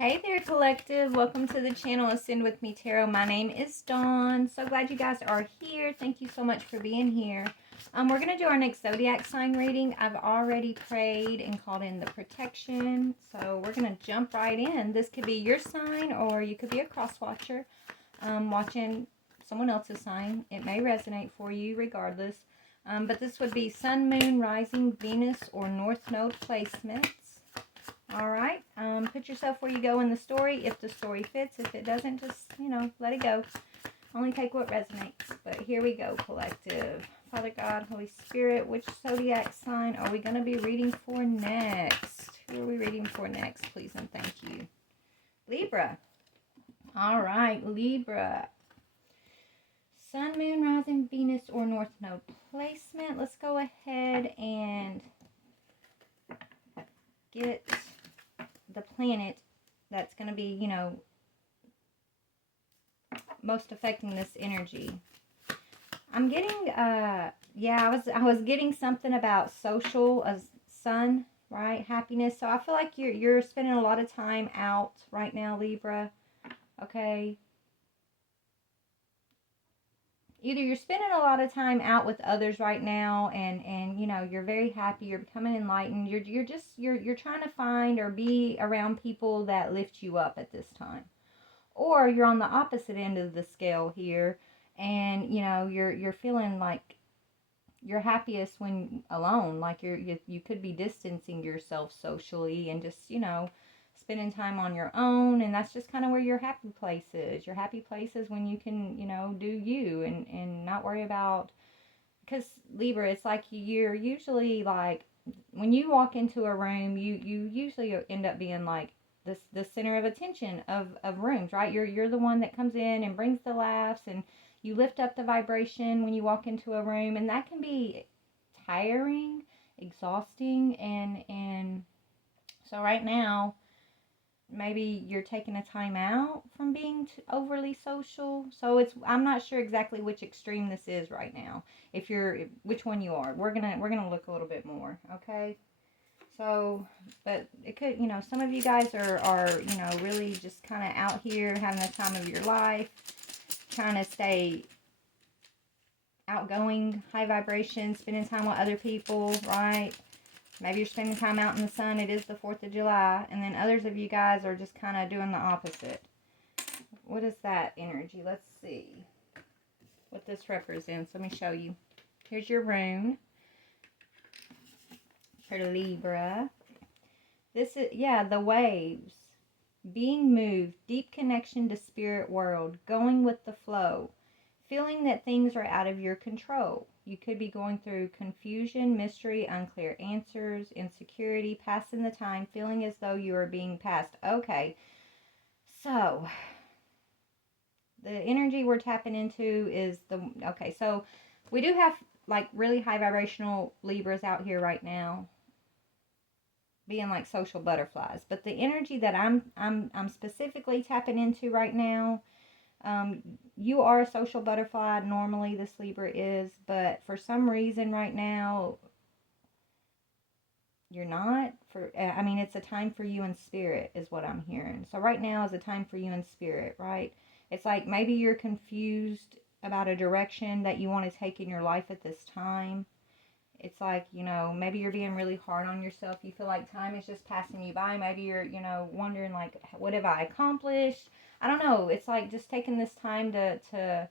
Hey there, collective. Welcome to the channel Ascend with Me Tarot. My name is Dawn. So glad you guys are here. Thank you so much for being here. We're going to do our next zodiac sign reading. I've already prayed and called in the protection. So we're going to jump right in. This could be your sign or you could be a cross watcher watching someone else's sign. It may resonate for you regardless. But this would be Sun, Moon, Rising, Venus, or North Node placements. All right, put yourself where you go in the story. If the story fits, if it doesn't, just, let it go. Only take what resonates. But here we go, collective. Father God, Holy Spirit, which zodiac sign are we going to be reading for next? Who are we reading for next, please and thank you? Libra. All right, Libra. Sun, Moon, Rising, Venus, or North Node placement. Let's go ahead and get the planet that's going to be, most affecting this energy. I'm getting, yeah, I was getting something about social as sun, right? Happiness. So I feel like you're spending a lot of time out right now, Libra. Okay. Either you're spending a lot of time out with others right now and you're very happy, you're becoming enlightened, you're trying to find or be around people that lift you up at this time. Or you're on the opposite end of the scale here and you're feeling like you're happiest when alone, like you could be distancing yourself socially and just spending time on your own, and that's just kind of where your happy place is. Your happy place is when you can do you and not worry about, because Libra, it's like you're usually like, when you walk into a room, you usually end up being like the center of attention of rooms, right? You're the one that comes in and brings the laughs, and you lift up the vibration when you walk into a room, and that can be tiring, exhausting, and so right now maybe you're taking a time out from being overly social. So I'm not sure exactly which extreme this is right now. Which one you are. We're gonna look a little bit more, okay? So, but it could, some of you guys are really just kind of out here having the time of your life, trying to stay outgoing, high vibration, spending time with other people, right? Maybe you're spending time out in the sun. It is the 4th of July. And then others of you guys are just kind of doing the opposite. What is that energy? Let's see what this represents. Let me show you. Here's your rune for Libra. This is, yeah, the waves. Being moved. Deep connection to spirit world. Going with the flow. Feeling that things are out of your control. You could be going through confusion, mystery, unclear answers, insecurity, passing the time, feeling as though you are being passed. Okay, so the energy we're tapping into is okay, so we do have like really high vibrational Libras out here right now, being like social butterflies. But the energy that I'm specifically tapping into right now, you are a social butterfly. Normally this Libra is, but for some reason right now you're not. I mean, it's a time for you in spirit is what I'm hearing. So right now is a time for you in spirit, right? It's like maybe you're confused about a direction that you want to take in your life at this time. It's like, maybe you're being really hard on yourself. You feel like time is just passing you by. Maybe you're, wondering like, what have I accomplished? I don't know. It's like just taking this time to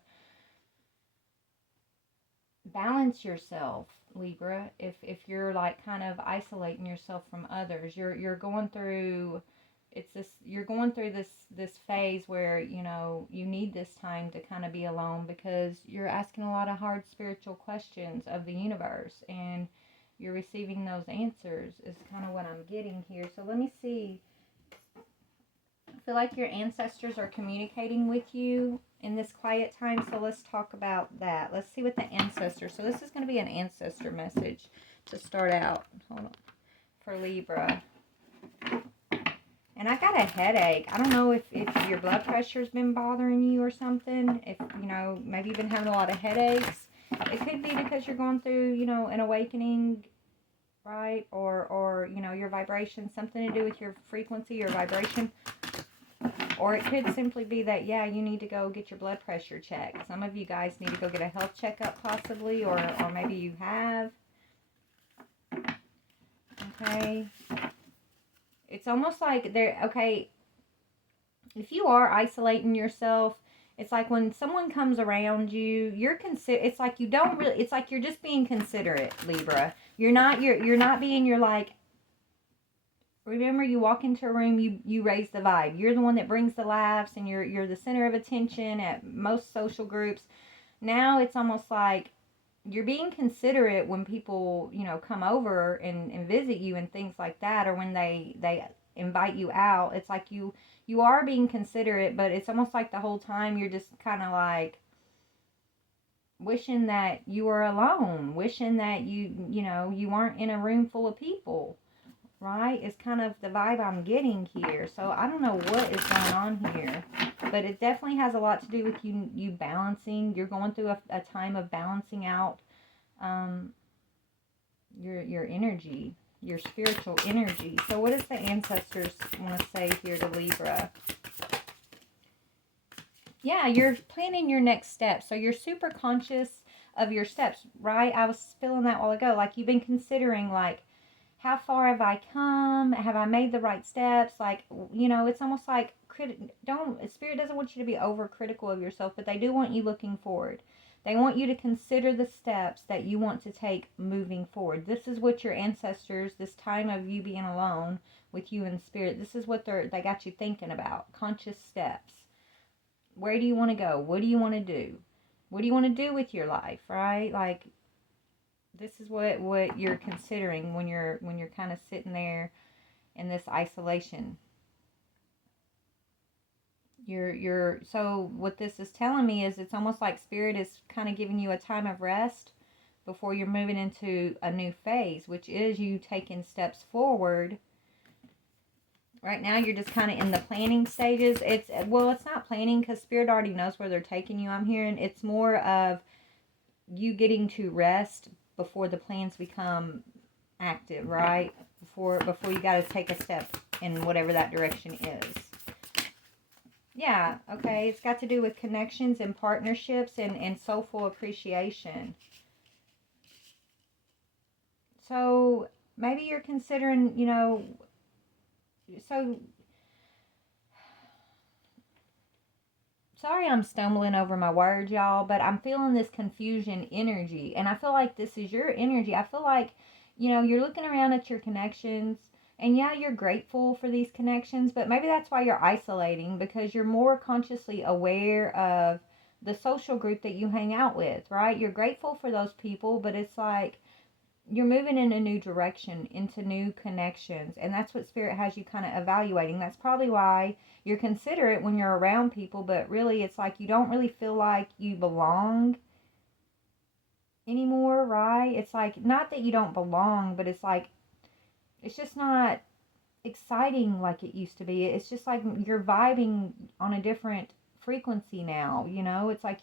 balance yourself, Libra. If you're like kind of isolating yourself from others, you're going through, you're going through this phase where you need this time to kind of be alone, because you're asking a lot of hard spiritual questions of the universe and you're receiving those answers is kind of what I'm getting here. So let me see. I feel like your ancestors are communicating with you in this quiet time, so let's talk about that. Let's see what the ancestors, so this is going to be an ancestor message to start out. Hold on. For Libra. And I got a headache. I don't know if your blood pressure's been bothering you or something. If, maybe you've been having a lot of headaches. It could be because you're going through, an awakening, right? Or your vibration, something to do with your frequency, your vibration. Or it could simply be that, yeah, you need to go get your blood pressure checked. Some of you guys need to go get a health checkup possibly, or maybe you have. Okay. It's almost like okay, if you are isolating yourself, it's like when someone comes around you, it's like you don't really, it's like you're just being considerate, Libra. You're not being, you're like, remember, you walk into a room, you raise the vibe. You're the one that brings the laughs, and you're the center of attention at most social groups. Now it's almost like you're being considerate when people, come over and visit you and things like that, or when they invite you out. It's like you are being considerate, but it's almost like the whole time you're just kind of like wishing that you were alone, wishing that you weren't in a room full of people. Right? It's kind of the vibe I'm getting here. So I don't know what is going on here, but it definitely has a lot to do with you balancing. You're going through a time of balancing out your energy, your spiritual energy. So what does the ancestors want to say here to Libra? Yeah, you're planning your next step. So you're super conscious of your steps, right? I was feeling that a while ago. Like, you've been considering, like, how far have I come? Have I made the right steps? Like, it's almost like Spirit doesn't want you to be overcritical of yourself, but they do want you looking forward. They want you to consider the steps that you want to take moving forward. This is what your ancestors, this time of you being alone with you in Spirit, this is what they got you thinking about. Conscious steps. Where do you want to go? What do you want to do? What do you want to do with your life, right? Like, this is what you're considering when you're kind of sitting there in this isolation. So what this is telling me is it's almost like Spirit is kind of giving you a time of rest before you're moving into a new phase, which is you taking steps forward. Right now you're just kind of in the planning stages. It's not planning, because Spirit already knows where they're taking you, I'm hearing. It's more of you getting to rest before the plans become active, right? Before you got to take a step in whatever that direction is. Yeah, okay. It's got to do with connections and partnerships and soulful appreciation. So maybe you're considering, so sorry I'm stumbling over my words, y'all, but I'm feeling this confusion energy, and I feel like this is your energy. I feel like, you're looking around at your connections, and yeah, you're grateful for these connections, but maybe that's why you're isolating, because you're more consciously aware of the social group that you hang out with, right? You're grateful for those people, but it's like you're moving in a new direction, into new connections, and that's what Spirit has you kind of evaluating. That's probably why you're considerate when you're around people, but really it's like you don't really feel like you belong anymore, right? It's like, not that you don't belong, but it's like it's just not exciting like it used to be. It's just like you're vibing on a different frequency now. It's like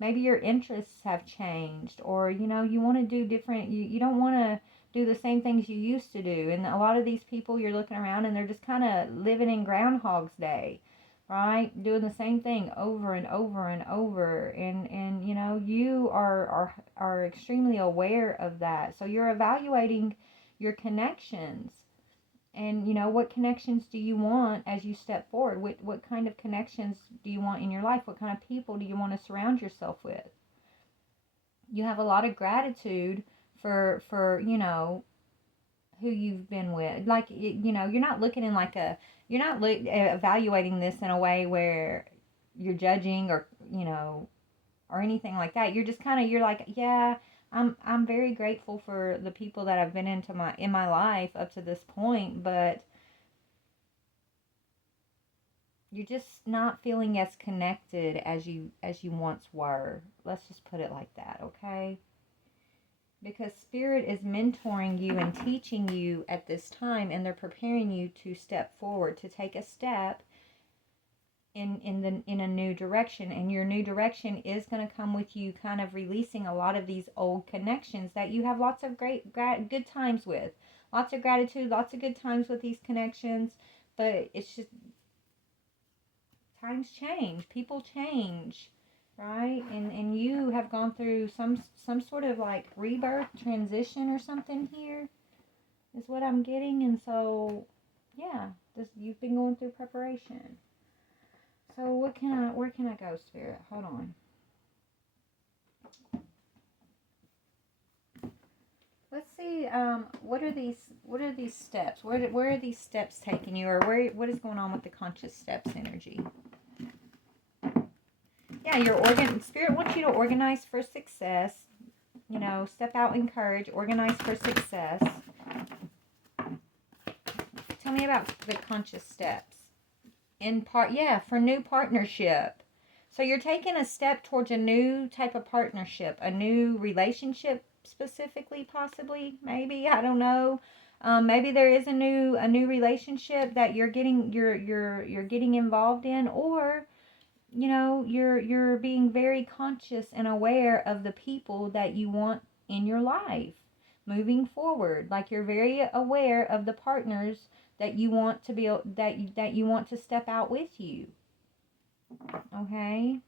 maybe your interests have changed, or you want to do different. You don't want to do the same things you used to do. And a lot of these people, you're looking around and they're just kind of living in Groundhog's Day, right? Doing the same thing over and over and over. And you are extremely aware of that. So you're evaluating your connections. And, what connections do you want as you step forward? What kind of connections do you want in your life? What kind of people do you want to surround yourself with? You have a lot of gratitude for who you've been with. Like, you're not looking in like you're not evaluating this in a way where you're judging or, or anything like that. You're just you're like, yeah, I'm very grateful for the people that I've been in my life up to this point, but you're just not feeling as connected as you once were. Let's just put it like that, okay? Because Spirit is mentoring you and teaching you at this time, and they're preparing you to step forward, to take a step in a new direction. And your new direction is going to come with you kind of releasing a lot of these old connections that you have lots of good times with. Lots of gratitude, lots of good times with these connections, but it's just times change, people change, right? And you have gone through some sort of like rebirth transition or something here is what I'm getting. And so yeah, this, you've been going through preparation. So where can I go, Spirit? Hold on. Let's see. What are these steps? Where are these steps taking you, or what is going on with the conscious steps energy? Yeah, Spirit wants you to organize for success. You know, step out in courage, organize for success. Tell me about the conscious steps. In part, yeah, for new partnership. So you're taking a step towards a new type of partnership, a new relationship specifically, possibly, maybe, I don't know. Maybe there is a new relationship that you're getting involved in, or you know, you're being very conscious and aware of the people that you want in your life moving forward. Like you're very aware of the partners that you want to be that you want to step out with you. Okay?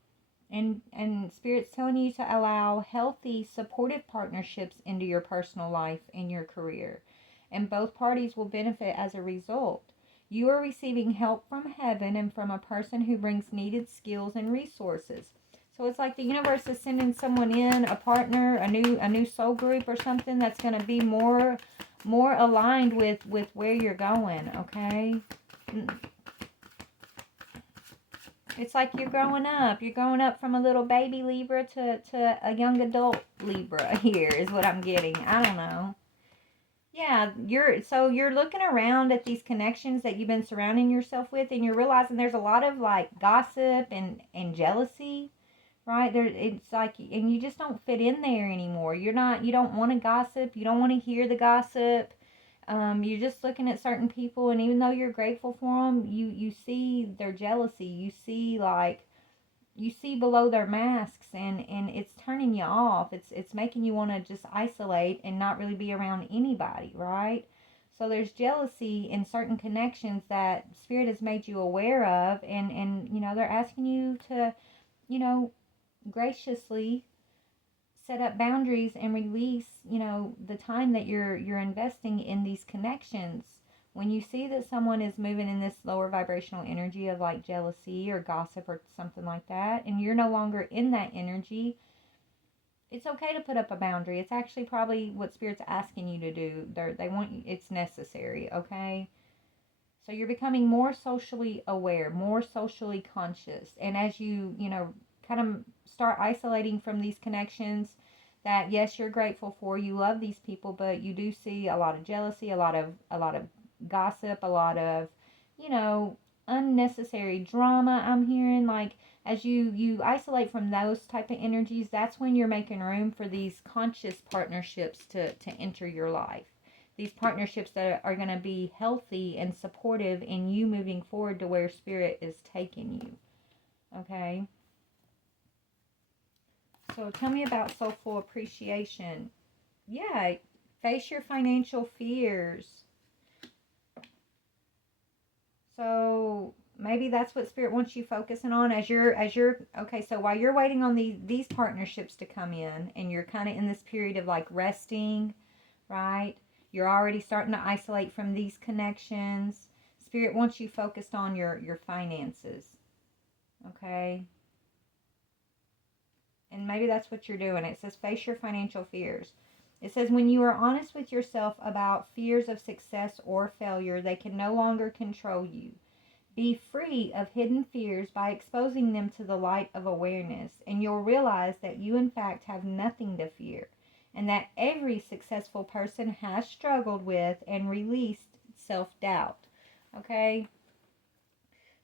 And Spirit's telling you to allow healthy, supportive partnerships into your personal life and your career. And both parties will benefit as a result. You are receiving help from heaven and from a person who brings needed skills and resources. So it's like the universe is sending someone in, a partner, a new soul group or something that's going to be more aligned with where you're going, okay? It's like you're growing up. You're growing up from a little baby Libra to a young adult Libra here is what I'm getting. I don't know. Yeah, you're looking around at these connections that you've been surrounding yourself with, and you're realizing there's a lot of like gossip and jealousy, right? There it's like, and you just don't fit in there anymore. You don't want to gossip. You don't want to hear the gossip. You're just looking at certain people, and even though you're grateful for them, you see their jealousy. You see below their masks, and it's turning you off. It's making you want to just isolate and not really be around anybody, right? So there's jealousy in certain connections that Spirit has made you aware of, and you know they're asking you to, you know, graciously set up boundaries and release, you know, the time that you're investing in these connections. When you see that someone is moving in this lower vibrational energy of like jealousy or gossip or something like that, and you're no longer in that energy, it's okay to put up a boundary. It's actually probably what Spirit's asking you to do. They want you, it's necessary, okay? So you're becoming more socially aware, more socially conscious. And as you know, kind of start isolating from these connections that yes, you're grateful for, you love these people, but you do see a lot of jealousy, a lot of gossip, a lot of, you know, unnecessary drama I'm hearing. Like as you isolate from those type of energies, that's when you're making room for these conscious partnerships to enter your life. These partnerships that are going to be healthy and supportive in you moving forward to where Spirit is taking you. Okay? So tell me about soulful appreciation. Yeah, face your financial fears. So maybe that's what Spirit wants you focusing on as you're okay. So while you're waiting on these partnerships to come in, and you're kind of in this period of like resting, right? You're already starting to isolate from these connections. Spirit wants you focused on your finances. Okay? And maybe that's what you're doing. It says face your financial fears. It says when you are honest with yourself about fears of success or failure, they can no longer control you. Be free of hidden fears by exposing them to the light of awareness, and you'll realize that you in fact have nothing to fear, and that every successful person has struggled with and released self-doubt. Okay?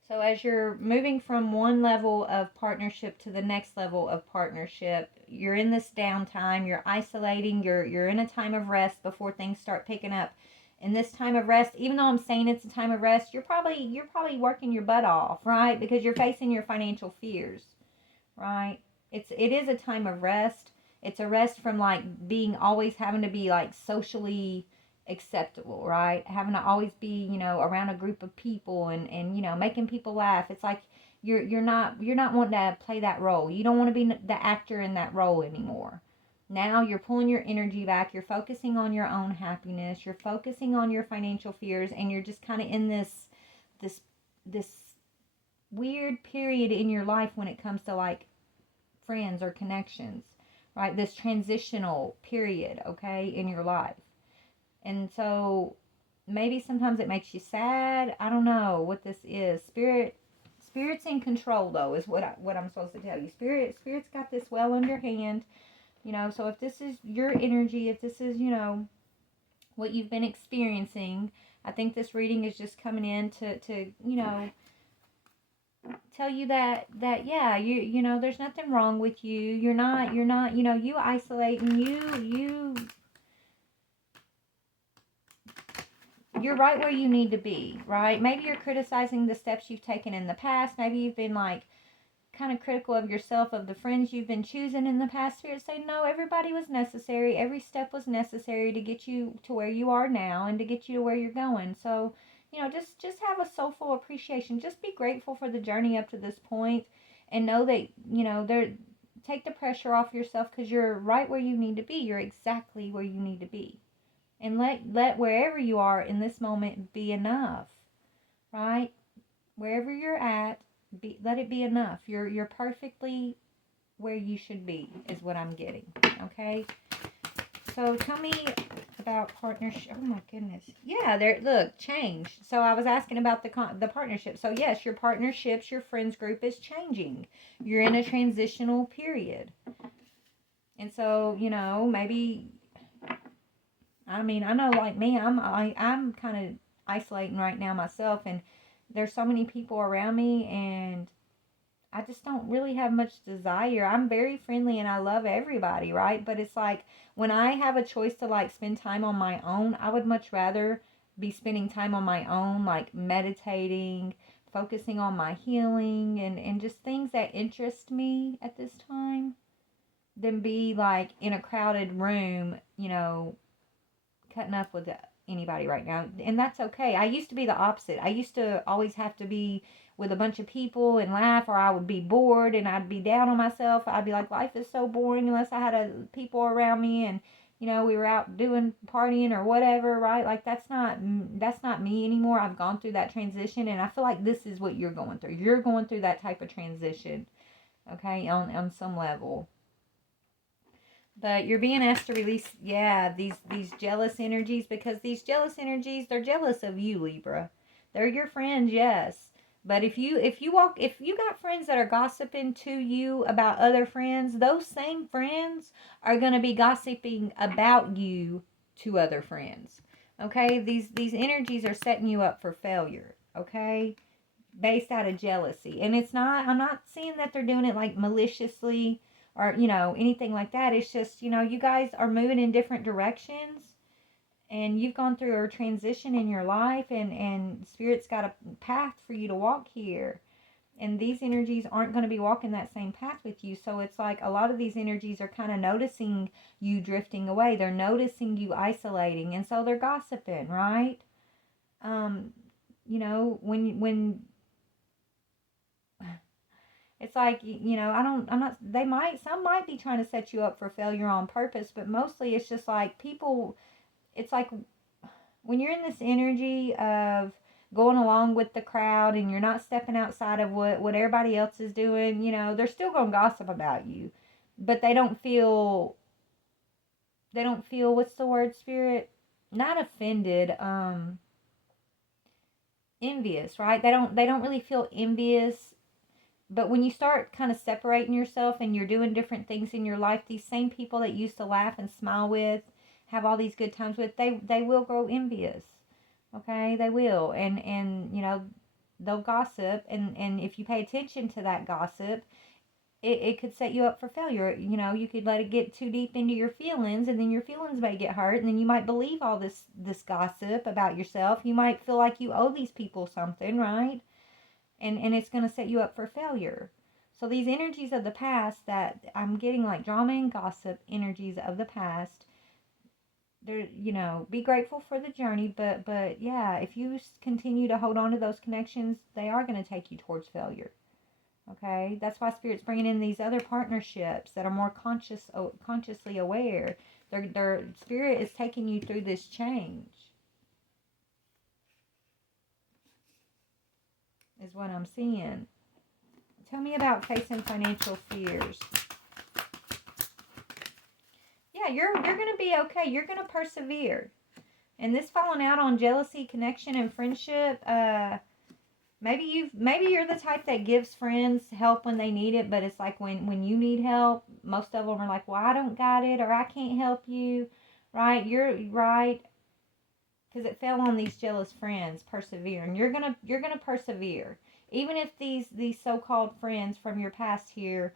So as you're moving from one level of partnership to the next level of partnership, you're in this downtime, you're isolating, you're in a time of rest before things start picking up. In this time of rest, even though I'm saying it's a time of rest, you're probably working your butt off, right? Because you're facing your financial fears, right? It is a time of rest. It's a rest from like being always having to be like socially acceptable, right? Having to always be, around a group of people and making people laugh. It's like you're not wanting to play that role. You don't want to be the actor in that role anymore. Now you're pulling your energy back. You're focusing on your own happiness. You're focusing on your financial fears, and you're just kind of in this this weird period in your life when it comes to like friends or connections, right? This transitional period, okay, in your life. And so maybe sometimes it makes you sad. I don't know what this is. Spirit's in control though, is what I'm supposed to tell you. Spirit's got this well under hand. So if this is your energy, if this is, what you've been experiencing, I think this reading is just coming in to tell you that yeah, there's nothing wrong with you. You're not, you isolate, and you're right where you need to be, right? Maybe you're criticizing the steps you've taken in the past. Maybe you've been like kind of critical of yourself, of the friends you've been choosing in the past. Spirit say, no, everybody was necessary. Every step was necessary to get you to where you are now and to get you to where you're going. So, just have a soulful appreciation. Just be grateful for the journey up to this point, and know that, take the pressure off yourself, because you're right where you need to be. You're exactly where you need to be. And let wherever you are in this moment be enough, right? Wherever you're at, let it be enough. You're perfectly where you should be, is what I'm getting. Okay. So tell me about partnership. Oh my goodness. Yeah, there. Look, change. So I was asking about the partnership. So yes, your partnerships, your friends group is changing. You're in a transitional period, and so maybe. I mean, I know, like me, I'm kind of isolating right now myself, and there's so many people around me, and I just don't really have much desire. I'm very friendly and I love everybody, right? But it's like when I have a choice to like spend time on my own, I would much rather be spending time on my own, like meditating, focusing on my healing and just things that interest me at this time, than be like in a crowded room, cutting up with anybody right now. And that's okay. I used to be the opposite. I used to always have to be with a bunch of people and laugh, or I would be bored and I'd be down on myself. I'd be like, life is so boring unless I had people around me, and we were out doing partying or whatever, right? Like that's not me anymore. I've gone through that transition, and I feel like this is what you're going through. You're going through that type of transition, okay, on some level. But you're being asked to release, yeah, these jealous energies, because these jealous energies, they're jealous of you, Libra. They're your friends, yes. But if you got friends that are gossiping to you about other friends, those same friends are going to be gossiping about you to other friends. Okay? These energies are setting you up for failure, okay? Based out of jealousy. And I'm not saying that they're doing it like maliciously or anything like that. It's just you guys are moving in different directions, and you've gone through a transition in your life, and spirit's got a path for you to walk here, and these energies aren't going to be walking that same path with you. So it's like a lot of these energies are kind of noticing you drifting away. They're noticing you isolating, and so they're gossiping, right? When it's like, some might be trying to set you up for failure on purpose, but mostly it's just like people, it's like when you're in this energy of going along with the crowd and you're not stepping outside of what everybody else is doing, they're still going to gossip about you, but they don't feel, what's the word, spirit? Not offended, envious, right? They don't really feel envious. But when you start kind of separating yourself and you're doing different things in your life, these same people that you used to laugh and smile with, have all these good times with, they will grow envious. Okay, they will. And they'll gossip, and if you pay attention to that gossip, it could set you up for failure. You could let it get too deep into your feelings, and then your feelings may get hurt, and then you might believe all this gossip about yourself. You might feel like you owe these people something, right? And it's going to set you up for failure. So these energies of the past that I'm getting, like drama and gossip energies of the past, there, be grateful for the journey, but yeah, if you continue to hold on to those connections, they are going to take you towards failure. Okay, that's why Spirit's bringing in these other partnerships that are more consciously aware. Their Spirit is taking you through this change, is what I'm seeing. Tell me about facing financial fears. Yeah, you're gonna be okay. You're gonna persevere. And this falling out on jealousy, connection, and friendship, maybe you're the type that gives friends help when they need it, but it's like when you need help, most of them are like, well, I don't got it, or I can't help you, right? You're right, because it fell on these jealous friends. Persevere, and you're gonna persevere, even if these so-called friends from your past here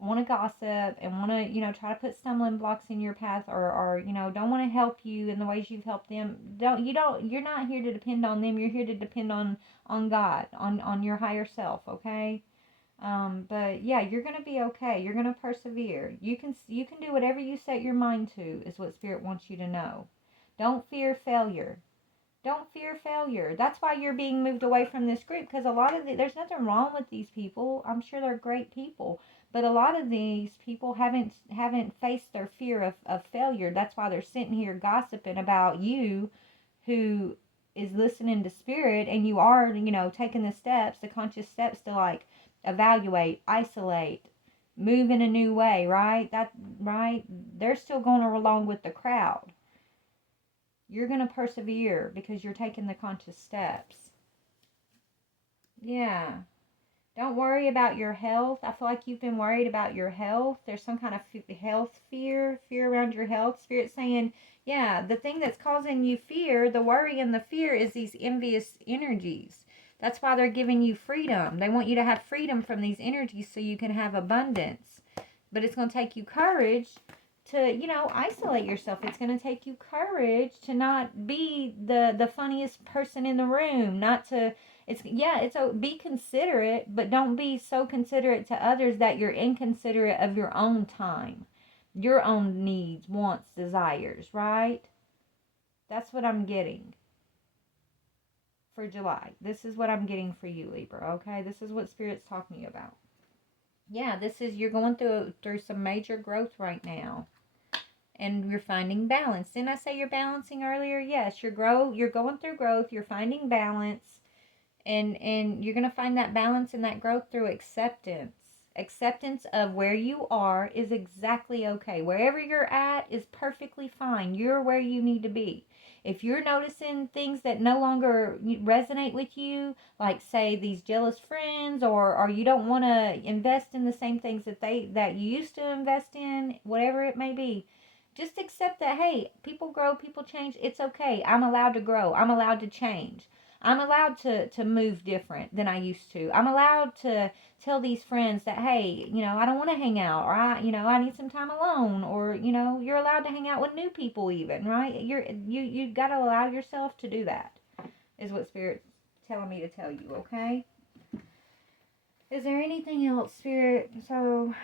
want to gossip and want to try to put stumbling blocks in your path, or don't want to help you in the ways you've helped them. You're not here to depend on them. You're here to depend on God, on your higher self. Okay. But yeah, you're gonna be okay. You're gonna persevere. You can do whatever you set your mind to, is what Spirit wants you to know. Don't fear failure. Don't fear failure. That's why you're being moved away from this group, because a lot of there's nothing wrong with these people. I'm sure they're great people, but a lot of these people haven't faced their fear of failure. That's why they're sitting here gossiping about you, who is listening to Spirit, and you are taking the conscious steps to like evaluate, isolate, move in a new way. Right. They're still going along with the crowd. You're going to persevere because you're taking the conscious steps. Yeah. Don't worry about your health. I feel like you've been worried about your health. There's some kind of health fear around your health. Spirit saying, yeah, the thing that's causing you fear, the worry and the fear, is these envious energies. That's why they're giving you freedom. They want you to have freedom from these energies so you can have abundance. But it's going to take you courage to isolate yourself. It's going to take you courage to not be the funniest person in the room, not to be considerate, but don't be so considerate to others that you're inconsiderate of your own time, your own needs, wants, desires, right? That's what I'm getting for July. This is what I'm getting for you, Libra. Okay, this is what Spirit's talking about. Yeah, you're going through some major growth right now, and you're finding balance. Didn't I say you're balancing earlier? Yes, you're going through growth. You're finding balance, and you're going to find that balance and that growth through acceptance of where you are is exactly okay. Wherever you're at is perfectly fine. You're where you need to be. If you're noticing things that no longer resonate with you, like say these jealous friends, or you don't want to invest in the same things that you used to invest in, whatever it may be, just accept that, hey, people grow, people change. It's okay. I'm allowed to grow. I'm allowed to change. I'm allowed to move different than I used to. I'm allowed to tell these friends that, hey, I don't want to hang out, or I need some time alone, or you're allowed to hang out with new people even, right? You got to allow yourself to do that, is what Spirit's telling me to tell you, okay? Is there anything else, Spirit? So,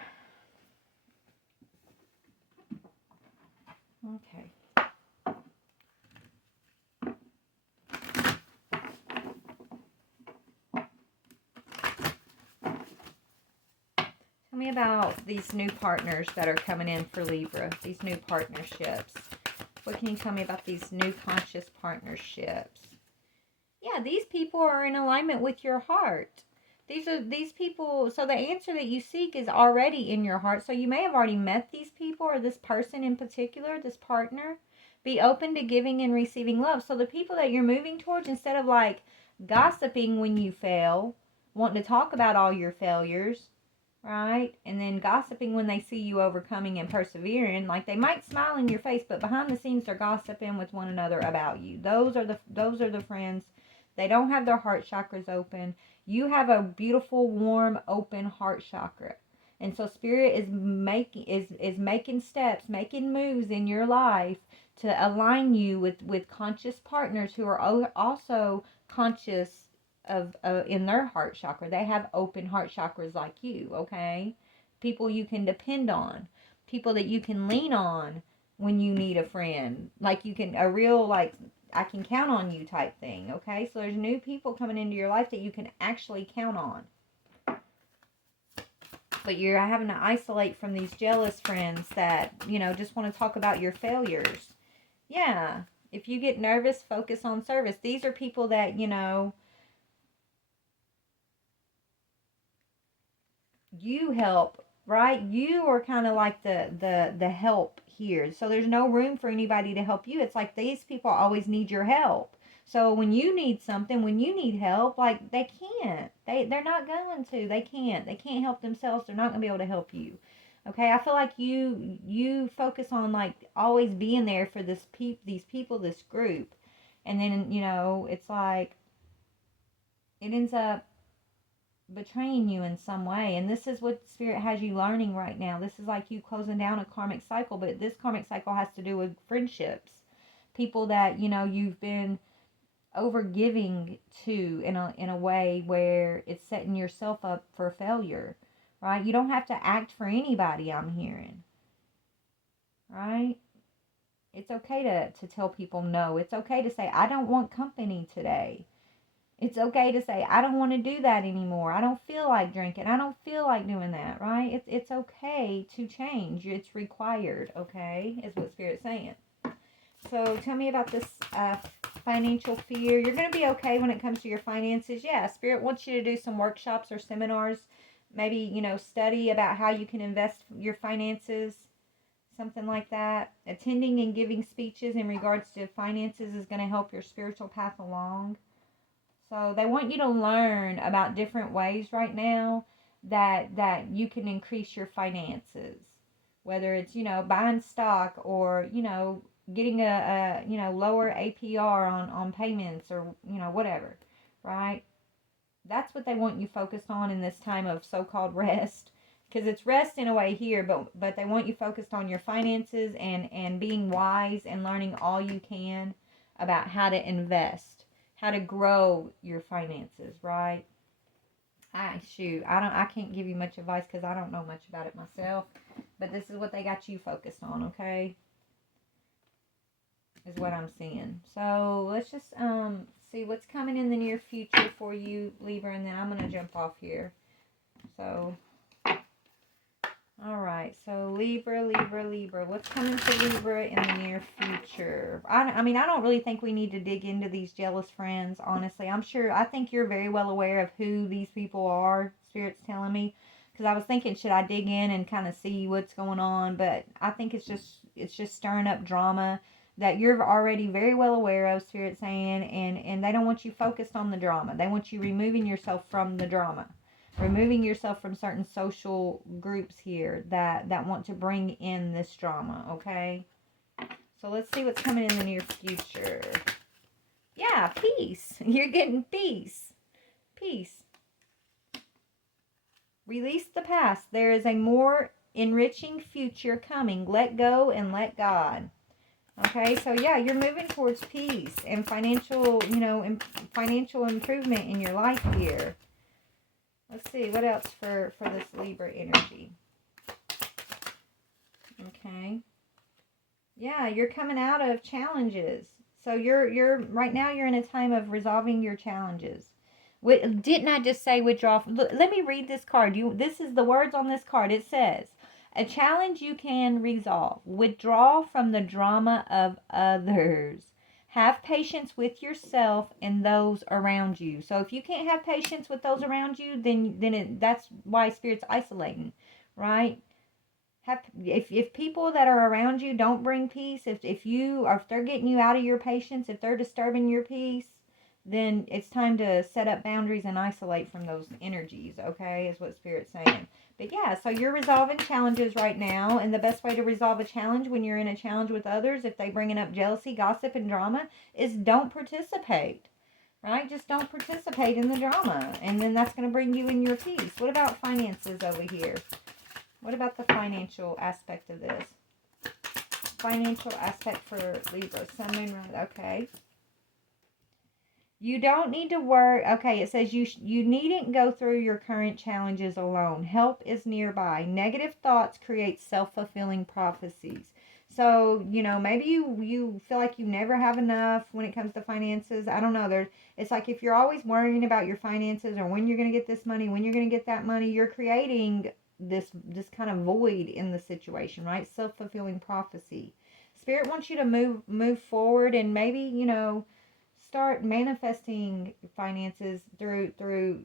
okay. Tell me about these new partners that are coming in for Libra, these new partnerships. What can you tell me about these new conscious partnerships? Yeah, these people are in alignment with your heart. These people, so the answer that you seek is already in your heart. So you may have already met these people, or this person in particular, this partner. Be open to giving and receiving love. So the people that you're moving towards, instead of like gossiping when you fail, wanting to talk about all your failures, right? And then gossiping when they see you overcoming and persevering. Like, they might smile in your face, but behind the scenes they're gossiping with one another about you. Those are the friends. They don't have their heart chakras open. You have a beautiful, warm, open heart chakra. And so Spirit is making steps, making moves in your life to align you with conscious partners who are also conscious of in their heart chakra. They have open heart chakras like you, okay? People you can depend on, people that you can lean on, when you need a friend. Like you can, a real, like, I can count on you type thing, okay? So there's new people coming into your life that you can actually count on. But you're having to isolate from these jealous friends that, just want to talk about your failures. Yeah. If you get nervous, focus on service. These are people that, you help, right? You are kind of like the help here. So there's no room for anybody to help you. It's like these people always need your help. So when you need something, when you need help, like they can't. They're not going to. They can't. They can't help themselves. They're not going to be able to help you. Okay? I feel like you focus on like always being there for these people, this group. And then, it's like it ends up betraying you in some way. And this is what Spirit has you learning right now. This is like you closing down a karmic cycle, but this karmic cycle has to do with friendships. People that, you've been over giving to in a way where it's setting yourself up for failure. Right? You don't have to act for anybody, I'm hearing. Right? It's okay to tell people no. It's okay to say, I don't want company today. It's okay to say, I don't want to do that anymore. I don't feel like drinking. I don't feel like doing that, right? It's okay to change. It's required, okay, is what Spirit's saying. So tell me about this financial fear. You're going to be okay when it comes to your finances. Yeah, Spirit wants you to do some workshops or seminars. Maybe, study about how you can invest your finances. Something like that. Attending and giving speeches in regards to finances is going to help your spiritual path along. So they want you to learn about different ways right now that you can increase your finances. Whether it's, buying stock or, getting a lower APR on payments or, whatever, right? That's what they want you focused on in this time of so-called rest. Because it's rest in a way here, but they want you focused on your finances and being wise and learning all you can about how to invest, how to grow your finances, right? I can't give you much advice because I don't know much about it myself, but this is what they got you focused on, okay? Is what I'm seeing. So let's just see what's coming in the near future for you, Libra, and then I'm gonna jump off here. So, all right. So Libra, what's coming for Libra in the near future? I mean, I don't really think we need to dig into these jealous friends, honestly. I think you're very well aware of who these people are, Spirit's telling me. Because I was thinking, should I dig in and kind of see what's going on? But I think it's just stirring up drama that you're already very well aware of, Spirit saying, and they don't want you focused on the drama. They want you removing yourself from the drama. Removing yourself from certain social groups here that want to bring in this drama, okay? So let's see what's coming in the near future. Yeah, peace. You're getting peace. Peace. Release the past. There is a more enriching future coming. Let go and let God. Okay, so yeah, you're moving towards peace and financial, financial improvement in your life here. Let's see, what else for this Libra energy? Okay. Yeah, you're coming out of challenges. So you're right now you're in a time of resolving your challenges. Didn't I just say withdraw? Let me read this card. This is the words on this card. It says, a challenge you can resolve. Withdraw from the drama of others. Have patience with yourself and those around you. So if you can't have patience with those around you, then that's why Spirit's isolating, right? If people that are around you don't bring peace, if they're getting you out of your patience, if they're disturbing your peace, then it's time to set up boundaries and isolate from those energies, okay, is what Spirit's saying. But yeah, so you're resolving challenges right now, and the best way to resolve a challenge when you're in a challenge with others, if they bringing up jealousy, gossip, and drama, is don't participate, right? Just don't participate in the drama, and then that's going to bring you in your peace. What about finances over here? What about the financial aspect of this? Financial aspect for Libra, Sun, Moon, Rising. Okay. You don't need to worry. Okay, it says you needn't go through your current challenges alone. Help is nearby. Negative thoughts create self-fulfilling prophecies. So, you know, maybe you feel like you never have enough when it comes to finances. I don't know. It's like if you're always worrying about your finances or when you're going to get this money, when you're going to get that money, you're creating this kind of void in the situation, right? Self-fulfilling prophecy. Spirit wants you to move forward and maybe, you know, start manifesting finances through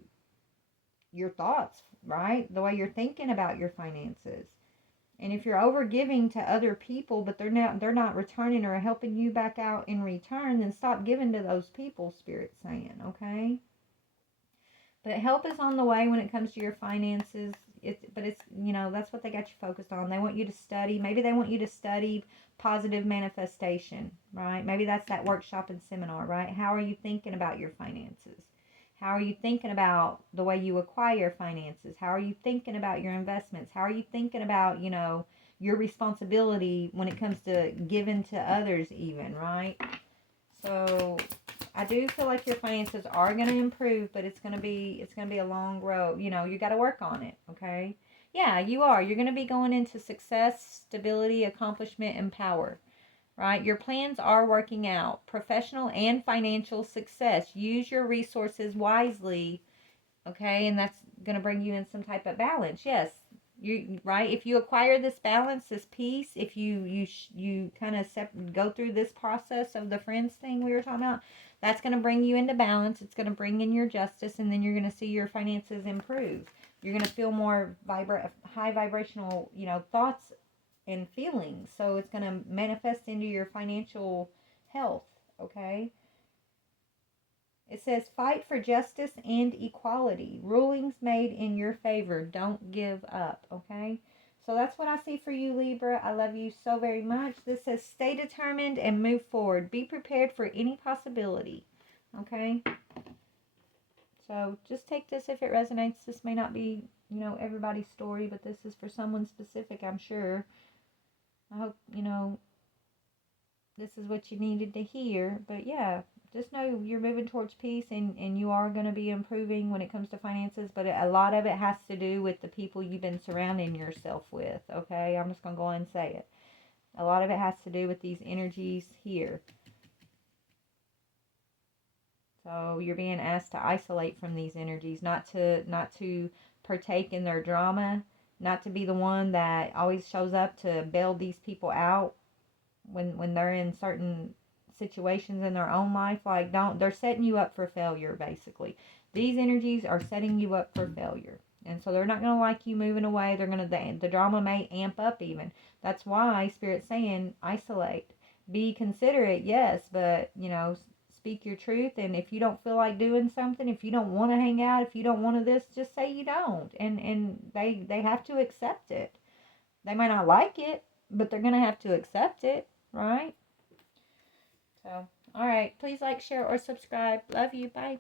your thoughts, right? The way you're thinking about your finances. And if you're over giving to other people, but they're not returning or helping you back out in return, then stop giving to those people, Spirit's saying, okay? But help is on the way when it comes to your finances. It's you know, that's what they got you focused on. They want you to study. Maybe they want you to study positive manifestation, right? Maybe that's that workshop and seminar, right? How are you thinking about your finances? How are you thinking about the way you acquire finances? How are you thinking about your investments? How are you thinking about, you know, your responsibility when it comes to giving to others even, right? So I do feel like your finances are going to improve, but it's going to be a long road. You know, you got to work on it, okay? Yeah, you are. You're going to be going into success, stability, accomplishment, and power, right? Your plans are working out. Professional and financial success. Use your resources wisely, okay? And that's going to bring you in some type of balance. Yes. You right, if you acquire this balance, this peace, if you kind of go through this process of the friends thing we were talking about, that's going to bring you into balance. It's going to bring in your justice, and then you're going to see your finances improve. You're going to feel more high vibrational, you know, thoughts and feelings. So it's going to manifest into your financial health, okay? It says, fight for justice and equality. Rulings made in your favor. Don't give up, okay? So that's what I see for you, Libra. I love you so very much. This says, stay determined and move forward. Be prepared for any possibility, okay? So just take this if it resonates. This may not be, you know, everybody's story, but this is for someone specific, I'm sure. I hope, you know, this is what you needed to hear. But yeah, just know you're moving towards peace, and you are going to be improving when it comes to finances, but a lot of it has to do with the people you've been surrounding yourself with, okay? I'm just going to go ahead and say it. A lot of it has to do with these energies here. So you're being asked to isolate from these energies, not to partake in their drama, not to be the one that always shows up to bail these people out when they're in certain situations in their own life. Like, don't, they're setting you up for failure, basically. These energies are setting you up for failure, and so they're not going to like you moving away. They're going to, the drama may amp up even. That's why Spirit's saying isolate. Be considerate, yes, but you know, speak your truth. And if you don't feel like doing something, if you don't want to hang out, if you don't want to this, just say you don't. And they have to accept it. They might not like it, but they're going to have to accept it, right? So, all right. Please like, share, or subscribe. Love you. Bye.